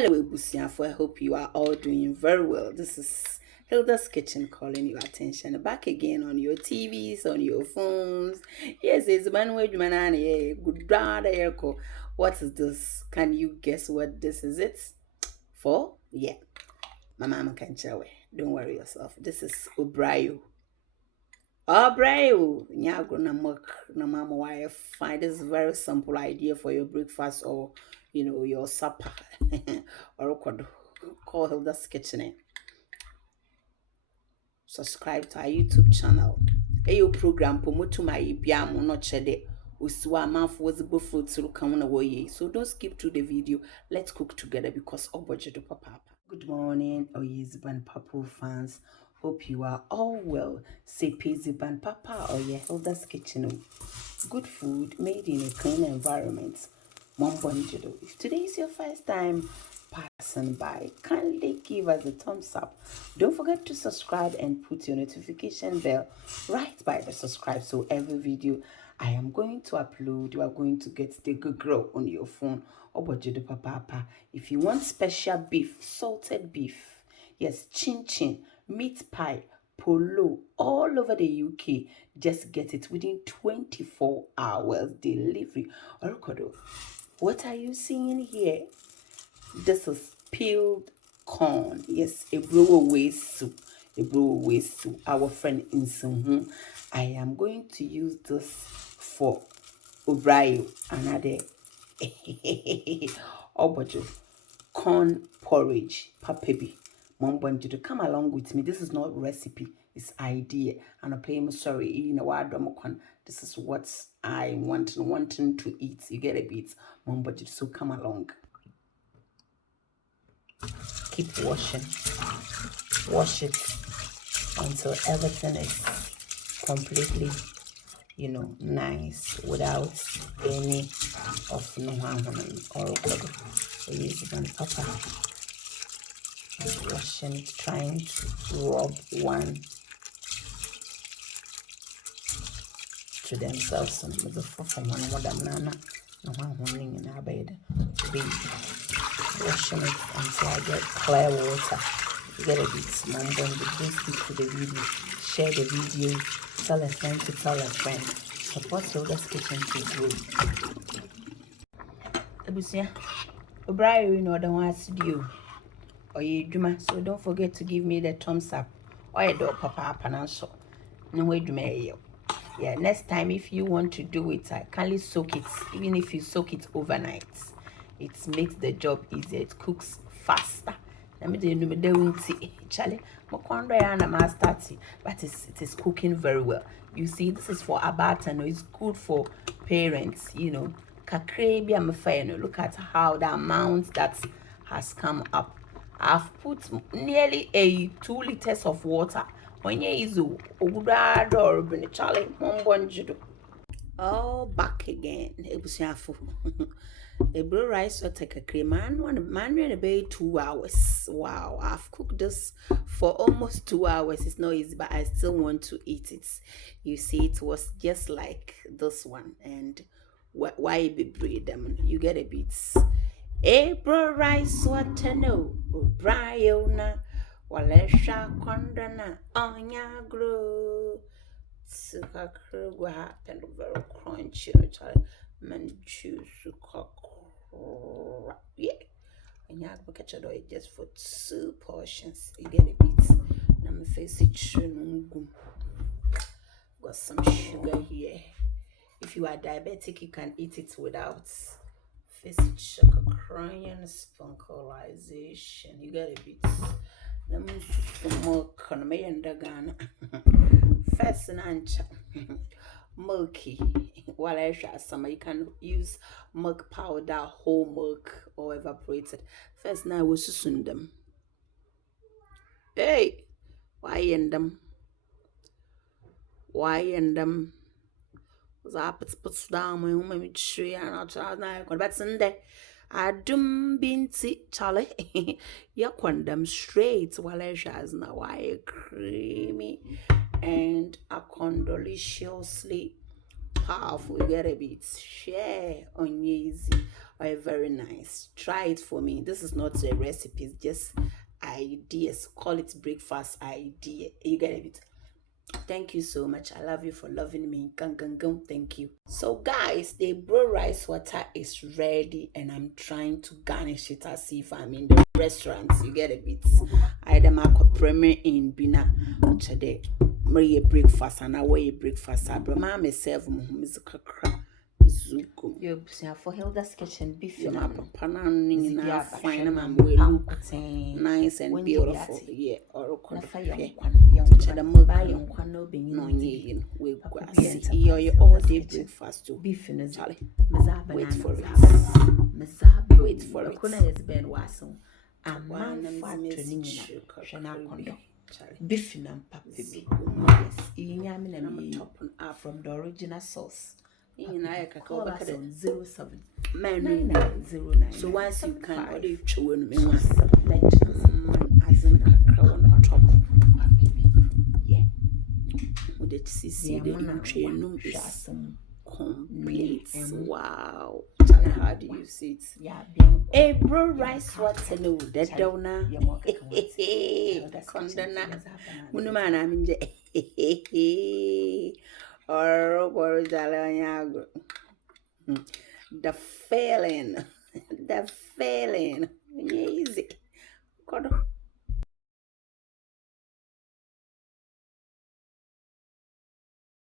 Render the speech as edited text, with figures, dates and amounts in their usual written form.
Hello, Ebusiafo. I hope you are all doing very well. This is Hilda's Kitchen calling your attention back again on your TVs, on your phones. Yes, it's Manuel Jumanani. Good brother. What is this? Can you guess what this is? It for? Yeah, my mama can tell you. Don't worry yourself. This is obrayo. Obrayo. Nyago na mok na mama why find this very simple idea for your breakfast or your supper or call Hilda's Kitchen. Subscribe to our YouTube channel. Ayo program promote my biamu no chede. Usiwa mouth was fruit to come away. So don't skip to the video. Let's cook together because of budget papa. Good morning, Oyeziban Papu fans. Hope you are all well. Say Ziban Papa or your Hilda's Kitchen. Good food made in a clean environment. Mom Bonjido. If today is your first time passing by, kindly give us a thumbs up. Don't forget to subscribe and put your notification bell right by the subscribe so every video I am going to upload, you are going to get the good girl on your phone. Papa. If you want special beef, salted beef, yes, chin chin, meat pie, polo, all over the UK, just get it within 24 hours delivery. Orokodo, what are you seeing here? This is peeled corn. Yes, a brew soup. A brew soup. Our friend in Sunhu. I am going to use this for obrayo. Another obajo. Corn porridge. Papebi. Mom want you to come along with me. This is not recipe. It's idea. And I'm playing sorry. You know what? This is what I wanting to eat. You get a bit. Mom want you to so come along. Keep washing. Wash it until everything is completely, nice without any of no harm or so use it on papa. Washing it, trying to rub one to themselves and with the from one of them nana no one in our bed. Washing it until I get clear water. You get a bit small, but please stick to the video. Share the video. Tell a friend to tell a friend. Support Hilda's Kitchen to grow. Ebusia, obrayo, don't want to do. Or you Juma, so don't forget to give me the thumbs up. Or a dog papa pananso. No way do me. Yeah, next time if you want to do it, I kindly soak it. Even if you soak it overnight. It makes the job easier. It cooks faster. Let me do Charlie, but it is cooking very well. You see, this is for abatano. It's good for parents, Kakrebi am a look at how the amount that has come up. I've put nearly 2 liters of water. Onye izu ogudado or Charlie, all back again. Ebusiafo. A blue rice or take a cream man about 2 hours. Wow, I've cooked this for almost 2 hours. It's not easy, but I still want to eat it. You see, it was just like this one. And why be breed them? You get a bit. A blue rice what no Briona Walesha Condana Onya grow. What happened very crunchy, man choose to cook. Yeah, and you have to catch it just for 2 portions. You get a bit. Now my face it got some sugar here. If you are diabetic, you can eat it without face it sugar crying sprinkleization. You get a bit. Let me see some milk on me and the gun. First and milky. While I share some, you can use milk powder, whole milk, or evaporated. First, now I will soon them. Hey, why end them? Why end them? Was I puts down my home tree and I'll try now. But Sunday, I dum binty Charlie. You condemn straight while I share now. Why creamy and a condoliciously powerful. You get a bit. Share on easy. Or very nice. Try it for me. This is not a recipe, it's just ideas. Call it breakfast idea. You get a bit. Thank you so much. I love you for loving me. Thank you. So guys, the bro rice water is ready and I'm trying to garnish it as if I'm in the restaurant. You get a bit. I had my premier in Bina today. Maria breakfast and I weigh breakfast. I brought my serve Zuko. You for Hilda's kitchen beef Yeah, in my papa na fine my way look nice and beautiful. Yeah, or na fire the milk buy on no being no ye we grass. You're all day breakfast too. Beef in a Charlie. Wait for it. Wait for it. Kuna is bed wasson. A man fat training beef in and pap baby. Yes, yamin and top up from the original sauce. Call us on 07 9909. So once you can order you chew me once as in a crown on top. Yeah. With the CC is complete. Wow. How do you see it? Yeah, a bro rice water no that dona. Condona. Munuman I mean or the feeling easy.